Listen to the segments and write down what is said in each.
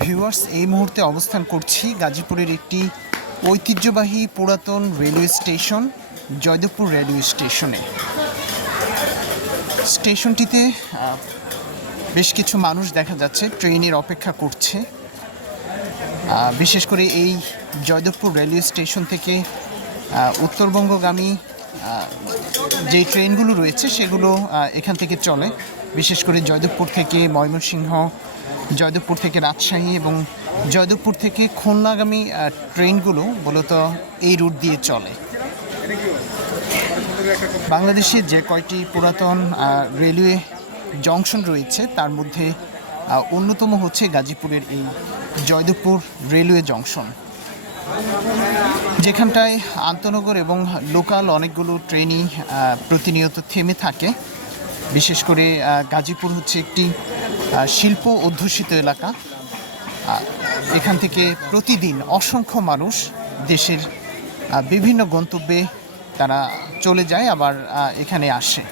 Viewers, এই মুহূর্তে অবস্থান করছি গাজীপুরের একটি ঐতিহ্যবাহী পুরাতন রেলওয়ে স্টেশন জয়দেবপুর রেলওয়ে স্টেশনে। স্টেশনটিতে বেশ কিছু মানুষ দেখা যাচ্ছে ট্রেনের অপেক্ষা করছে। বিশেষ করে এই জয়দেবপুর রেলওয়ে স্টেশন থেকে উত্তরবঙ্গগামী যে ট্রেনগুলো রয়েছে সেগুলো এখান থেকে চলে। বিশেষ করে জয়দেবপুর থেকে ময়মনসিংহ, জয়দেবপুর থেকে রাজশাহী এবং জয়দেবপুর থেকে খুলনাগামী ট্রেনগুলো মূলত এই রুট দিয়ে চলে। বাংলাদেশে যে কয়টি পুরাতন রেলওয়ে জংশন রয়েছে তার মধ্যে অন্যতম হচ্ছে গাজীপুরের এই জয়দেবপুর রেলওয়ে জংশন, যেখানটায় আন্তনগর এবং লোকাল অনেকগুলো ট্রেনই প্রতিনিয়ত থেমে থাকে। বিশেষ করে গাজীপুর হচ্ছে একটি শিল্প অধ্যুষিত এলাকা। এখান থেকে প্রতিদিন অসংখ্য মানুষ দেশের বিভিন্ন গন্তব্যে তারা চলে যায়, আবার এখানে আসে।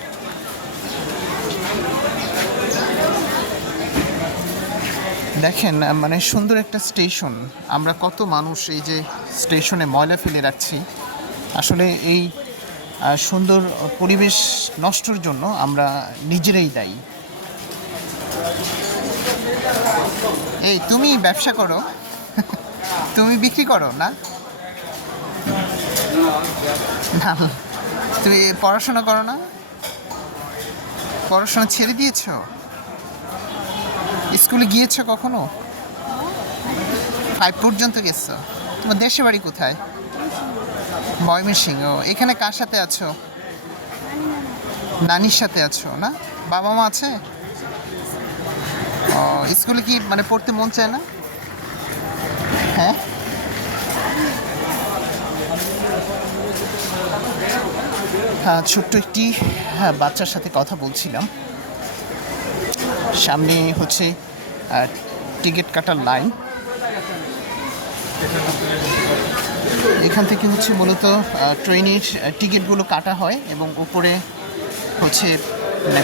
দেখেন, মানে সুন্দর একটা স্টেশন। আমরা কত মানুষ এই যে স্টেশনে ময়লা ফেলে রাখছি। আসলে এই সুন্দর পরিবেশ নষ্টর জন্য আমরা নিজেরাই দায়ী। এই তুমি ব্যবসা করো, তুমি বিক্রি করো না? না, তুমি পড়াশোনা করো না? পড়াশোনা ছেড়ে দিয়েছো? স্কুলে গিয়েছো কখনো? 5 পর্যন্ত গেছো? তোমার দেশের বাড়ি কোথায়? ময়মনসিংহ। এখানে কার সাথে আছো? নানির সাথে আছো না? বাবা মা আছে? ও, স্কুলে কি মানে পড়তে মন চায় না? হ্যাঁ, ছোট্ট একটি বাচ্চার সাথে কথা বলছিলাম। সামনে হচ্ছে টিকিট কাটার লাইন। এখান থেকে হচ্ছে মূলত ট্রেনের টিকিটগুলো কাটা হয় এবং উপরে হচ্ছে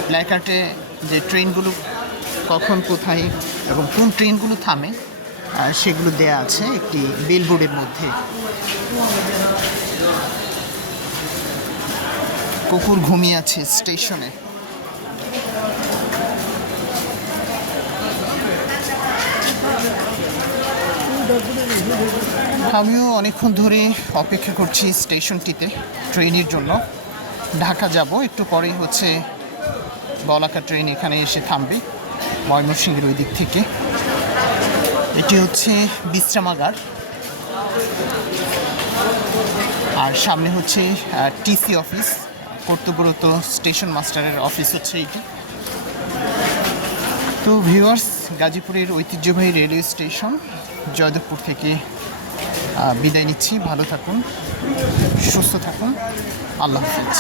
প্ল্যাকার্ডে যে ট্রেনগুলো কখন কোথায় এবং কোন ট্রেনগুলো থামে সেগুলো দেয়া আছে একটি বিলবোর্ডের মধ্যে। কুকুর ঘুমিয়ে আছে স্টেশনে। আমিও অনেকক্ষণ ধরে অপেক্ষা করছি স্টেশনটিতে ট্রেনের জন্য। ঢাকা যাব, একটু পরেই হচ্ছে বলাকা ট্রেন এখানে এসে থামবে ময়মনসিংহের ওই দিক থেকে। এটি হচ্ছে বিশ্রামাগার, আর সামনে হচ্ছে টিসি অফিস, কর্তব্যরত স্টেশন মাস্টারের অফিস হচ্ছে এটি। তো ভিউয়ার্স, গাজীপুরের ঐতিহ্যবাহী রেলওয়ে স্টেশন জয়দেবপুর থেকে বিদায় নিচ্ছি। ভালো থাকুন, সুস্থ থাকুন, আল্লাহ হাফেজ।